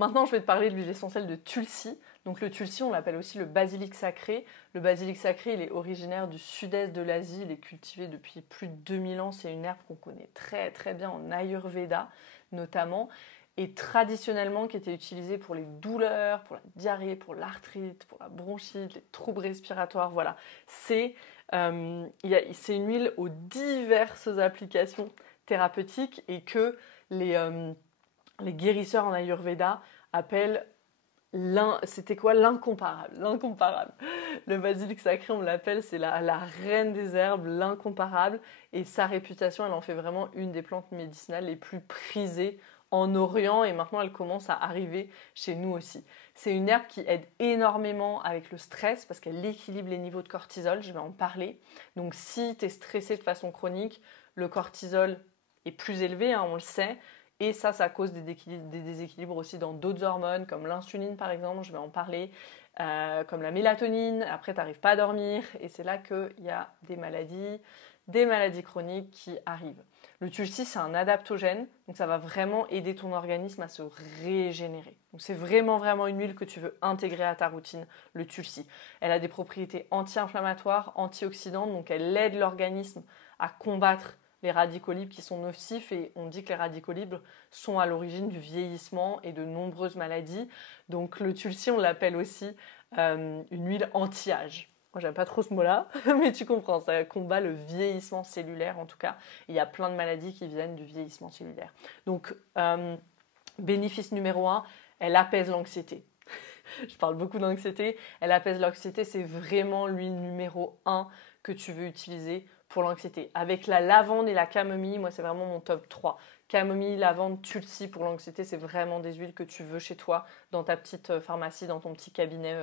Maintenant, je vais te parler de l'huile essentielle de Tulsi. Donc le Tulsi, on l'appelle aussi le basilic sacré. Le basilic sacré, il est originaire du sud-est de l'Asie. Il est cultivé depuis plus de 2000 ans. C'est une herbe qu'on connaît très très bien en Ayurveda notamment. Et traditionnellement qui était utilisée pour les douleurs, pour la diarrhée, pour l'arthrite, pour la bronchite, les troubles respiratoires. Voilà, c'est une huile aux diverses applications thérapeutiques et que les guérisseurs en Ayurveda appellent c'était quoi l'incomparable. Le basilic sacré, on l'appelle, c'est la reine des herbes, l'incomparable. Et sa réputation, elle en fait vraiment une des plantes médicinales les plus prisées en Orient. Et maintenant, elle commence à arriver chez nous aussi. C'est une herbe qui aide énormément avec le stress parce qu'elle équilibre les niveaux de cortisol. Je vais en parler. Donc, si tu es stressé de façon chronique, le cortisol est plus élevé, hein, on le sait. Et ça cause des déséquilibres aussi dans d'autres hormones, comme l'insuline par exemple, je vais en parler, comme la mélatonine. Après, tu n'arrives pas à dormir et c'est là qu'il y a des maladies chroniques qui arrivent. Le Tulsi, c'est un adaptogène, donc ça va vraiment aider ton organisme à se régénérer. Donc c'est vraiment, vraiment une huile que tu veux intégrer à ta routine, le Tulsi. Elle a des propriétés anti-inflammatoires, antioxydantes, donc elle aide l'organisme à combattre les radicaux libres qui sont nocifs et on dit que les radicaux libres sont à l'origine du vieillissement et de nombreuses maladies. Donc le Tulsi, on l'appelle aussi une huile anti-âge. Moi, j'aime pas trop ce mot-là, mais tu comprends, ça combat le vieillissement cellulaire en tout cas. Il y a plein de maladies qui viennent du vieillissement cellulaire. Donc, bénéfice numéro 1, elle apaise l'anxiété. Je parle beaucoup d'anxiété. Elle apaise l'anxiété, c'est vraiment l'huile numéro 1 que tu veux utiliser pour l'anxiété. Avec la lavande et la camomille, moi c'est vraiment mon top 3. Camomille, lavande, tulsi pour l'anxiété, c'est vraiment des huiles que tu veux chez toi, dans ta petite pharmacie, dans ton petit cabinet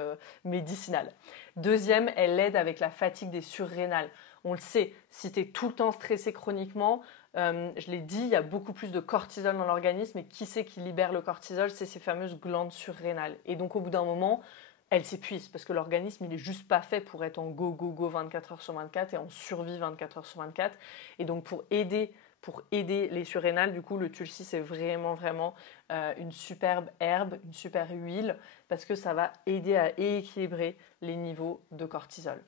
médicinal. Deuxième, elle aide avec la fatigue des surrénales. On le sait, si tu es tout le temps stressé chroniquement, je l'ai dit, il y a beaucoup plus de cortisol dans l'organisme. Et qui c'est qui libère le cortisol? C'est ces fameuses glandes surrénales. Et donc au bout d'un moment, elle s'épuise parce que l'organisme, il n'est juste pas fait pour être en go 24 heures sur 24 et en survie 24 heures sur 24. Et donc pour aider les surrénales, du coup, le Tulsi, c'est vraiment, vraiment une superbe herbe, une super huile parce que ça va aider à équilibrer les niveaux de cortisol.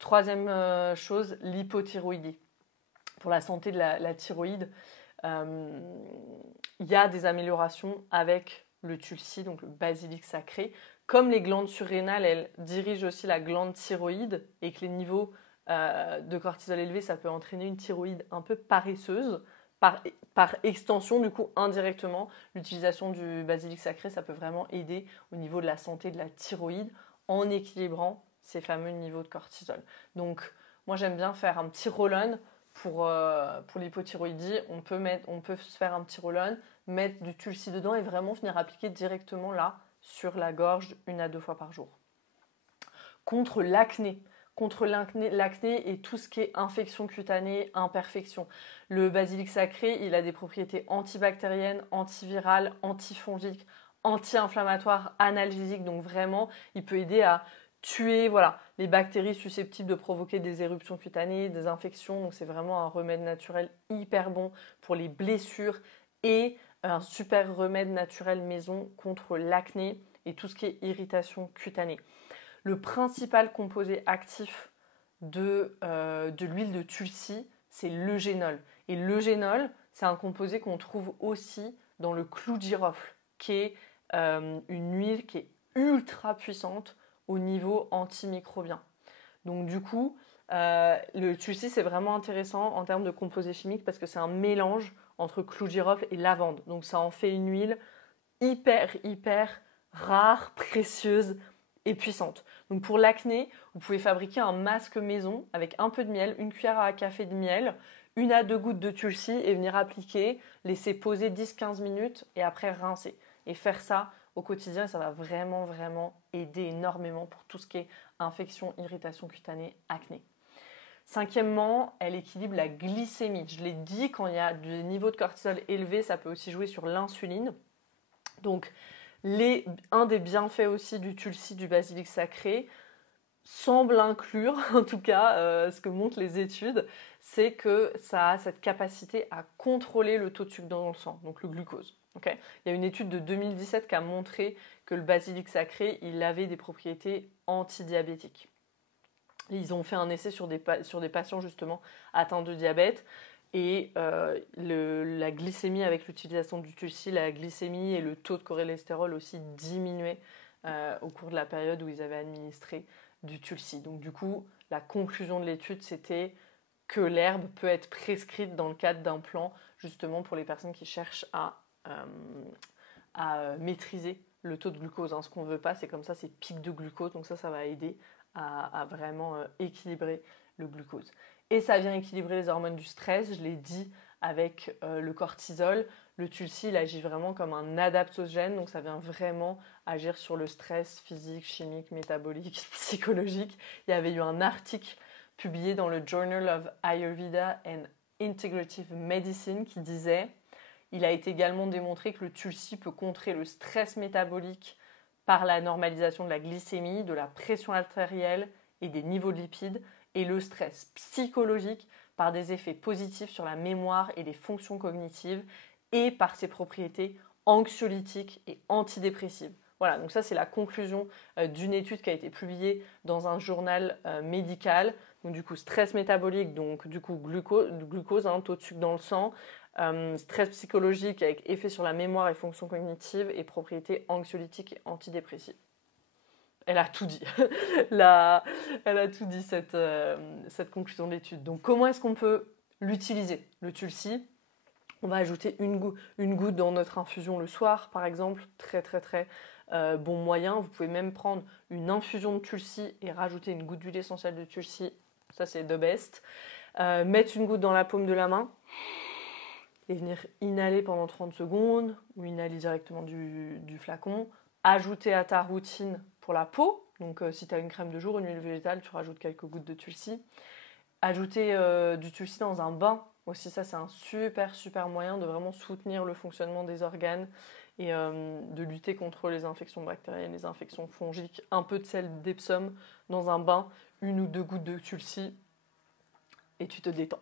Troisième chose, l'hypothyroïdie. Pour la santé de la thyroïde, il y a des améliorations avec le Tulsi, donc le basilic sacré. Comme les glandes surrénales, elles dirigent aussi la glande thyroïde et que les niveaux de cortisol élevés, ça peut entraîner une thyroïde un peu paresseuse. Par extension, du coup, indirectement, l'utilisation du basilic sacré, ça peut vraiment aider au niveau de la santé de la thyroïde en équilibrant ces fameux niveaux de cortisol. Donc, moi, j'aime bien faire un petit roll-on pour l'hypothyroïdie. On peut se faire un petit roll-on, mettre du Tulsi dedans et vraiment venir appliquer directement là, sur la gorge 1 à 2 fois par jour. Contre l'acné et tout ce qui est infection cutanée, imperfection. Le basilic sacré, il a des propriétés antibactériennes, antivirales, antifongiques, anti-inflammatoires, analgésiques. Donc vraiment, il peut aider à tuer les bactéries susceptibles de provoquer des éruptions cutanées, des infections. Donc c'est vraiment un remède naturel hyper bon pour les blessures et un super remède naturel maison contre l'acné et tout ce qui est irritation cutanée. Le principal composé actif de l'huile de Tulsi, c'est l'eugénol. Et l'eugénol, c'est un composé qu'on trouve aussi dans le clou de girofle, qui est une huile qui est ultra puissante au niveau antimicrobien. Donc du coup, le Tulsi, c'est vraiment intéressant en termes de composés chimiques parce que c'est un mélange entre clou de girofle et lavande. Donc ça en fait une huile hyper rare, précieuse et puissante. Donc pour l'acné, vous pouvez fabriquer un masque maison avec un peu de miel, 1 cuillère à café de miel, 1 à 2 gouttes de Tulsi et venir appliquer, laisser poser 10-15 minutes et après rincer. Et faire ça au quotidien, ça va vraiment, vraiment aider énormément pour tout ce qui est infection, irritation cutanée, acné. Cinquièmement, elle équilibre la glycémie. Je l'ai dit, quand il y a des niveaux de cortisol élevés, ça peut aussi jouer sur l'insuline. Donc, un des bienfaits aussi du Tulsi, du basilic sacré, semble inclure, en tout cas, ce que montrent les études, c'est que ça a cette capacité à contrôler le taux de sucre dans le sang, donc le glucose. Okay, il y a une étude de 2017 qui a montré que le basilic sacré, il avait des propriétés antidiabétiques. Ils ont fait un essai sur des patients justement atteints de diabète et la glycémie avec l'utilisation du tulsi, la glycémie et le taux de cholestérol aussi diminuaient au cours de la période où ils avaient administré du tulsi. Donc du coup, la conclusion de l'étude, c'était que l'herbe peut être prescrite dans le cadre d'un plan justement pour les personnes qui cherchent à maîtriser le taux de glucose. Ce qu'on ne veut pas, c'est comme ça, ces pics de glucose. Donc ça va aider à vraiment équilibrer le glucose. Et ça vient équilibrer les hormones du stress, je l'ai dit, avec le cortisol. Le tulsi, il agit vraiment comme un adaptogène, donc ça vient vraiment agir sur le stress physique, chimique, métabolique, psychologique. Il y avait eu un article publié dans le Journal of Ayurveda and Integrative Medicine qui disait « Il a été également démontré que le tulsi peut contrer le stress métabolique par la normalisation de la glycémie, de la pression artérielle et des niveaux de lipides, et le stress psychologique par des effets positifs sur la mémoire et les fonctions cognitives, et par ses propriétés anxiolytiques et antidépressives. » Voilà, donc ça c'est la conclusion d'une étude qui a été publiée dans un journal médical. Donc du coup, stress métabolique, donc du coup glucose, taux de sucre dans le sang, stress psychologique avec effet sur la mémoire et fonctions cognitives et propriétés anxiolytiques et antidépressives. Elle a tout dit. Elle a tout dit, cette conclusion d'étude. Donc comment est-ce qu'on peut l'utiliser, le tulsi? On va ajouter une goutte dans notre infusion le soir, par exemple. Très, très, très bon moyen. Vous pouvez même prendre une infusion de tulsi et rajouter une goutte d'huile essentielle de tulsi. Ça, c'est the best. Mettre une goutte dans la paume de la main et venir inhaler pendant 30 secondes ou inhaler directement du flacon. Ajouter à ta routine pour la peau. Donc, si tu as une crème de jour, une huile végétale, tu rajoutes quelques gouttes de tulsi. Ajouter du tulsi dans un bain aussi, ça c'est un super moyen de vraiment soutenir le fonctionnement des organes et de lutter contre les infections bactériennes, les infections fongiques. Un peu de sel d'Epsom dans un bain, 1 ou 2 gouttes de tulsi et tu te détends.